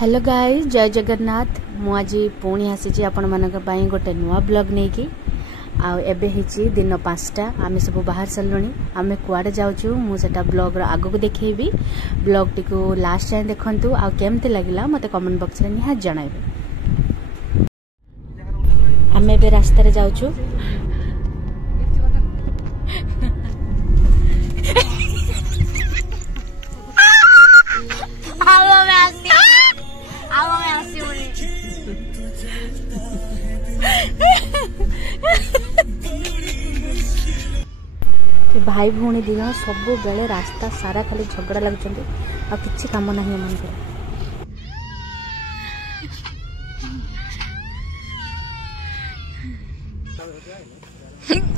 Hello guys, जय जगन्नाथ। मुझे पुणी आसी आपण मान गोटे नुआ ब्लॉग नहीं कि आबे दिन 5टा आम सब बाहर सारूँ। आम कुआडे जाऊँ मुझा ब्लॉग आग को देखी ब्लॉग टी को लास्ट जाए देखु आमती लगे मत कमेंट बॉक्स में निहात जनइबे। आम ए रास्तार जाऊँ भाई भौणी दी जन सब बेले रास्ता सारा खाली झगड़ा लगुंट आ किसी काम ना मन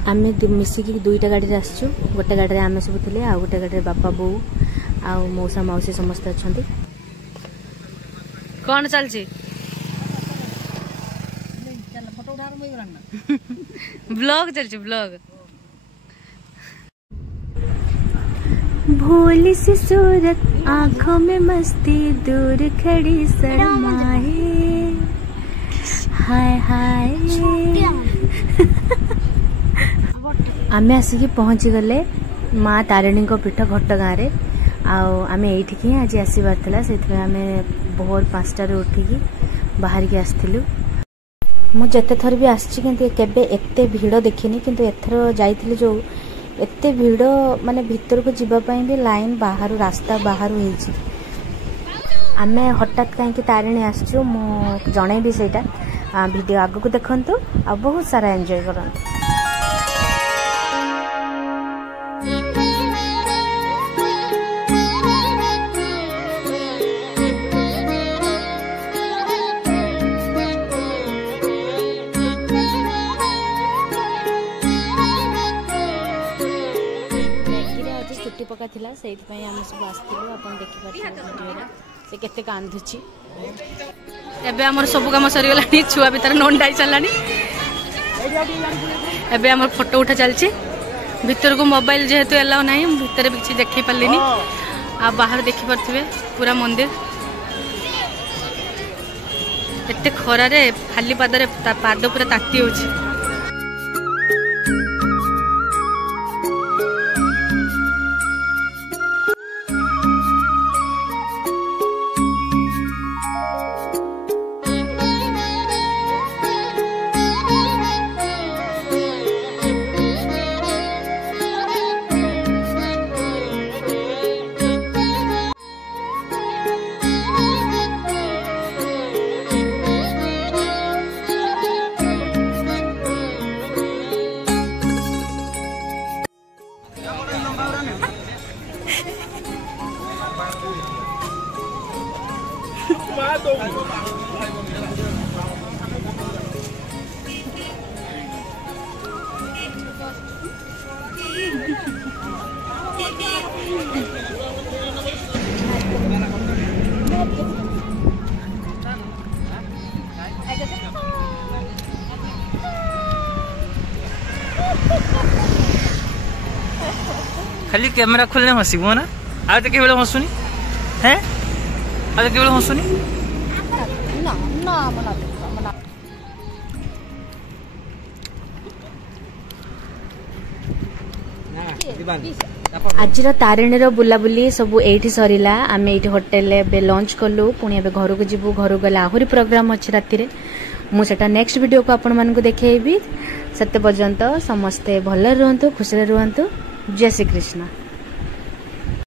आम मिसिकी दुईटा गाड़ी आसचु। गोटे गाड़ी आम सब थे आ गोटे गाड़ी बापा बो आ मौसा मौसी समस्ते अच्छा। कौन चलची ब्लॉग चलची ब्लॉग भोली सी सूरत आंखों में मस्ती दूर खड़ी शर्माए हाय हाय। आमे आसिकी पहुंची गले माँ तारिणी को पीठ घटगाँ रे। आम ये आज आसबार से भोर 5टार उठिकी बाहर की आसलु। मुझे थर भी आते भिड़ देखनी किंतु एथर जाइथिली जो एते भिड़ माने भीतर को जीवाई भी लाइन बाहर रास्ता बाहर होइछि। आमे हठात कहीं तारिणी आसचु मु जनइबी सेटा वीडियो आग को देखंतु आ बहुत सारा एंजॉय करंतु। छुट्टी पका थिला से आम सब आसलु आप देखिए से केते कांदुची। एबे हमर सब काम सरी गलानी छुआ भीतर नंडाई चलानी। एबे हमर फोटो उठा चलची भीतर को मोबाइल जेहेतु एलाउ नाही भीतर भी देखि पल्लिनी आ बाहर देखि परथिबे पूरा मंदिर एते खरा रे खाली पादरे पाद पूरा ताती होची। खाली कैमरा खोलने हसबो ना आ तो केवल हसुनी है आ तो केवल हसुनी ना ना मना मना। आज तारिणी बुलाबुली सब एठी सरीला। आम ये होटेल लंच कलु पुणी घर को जीवु। घर गले आहरी प्रोग्राम अच्छी राति मुझे नेक्स्ट वीडियो को आपण मानक देखैबी। सत्य पर्यंत समस्ते भल रुहतु खुशी रुहतु। जय श्री कृष्ण।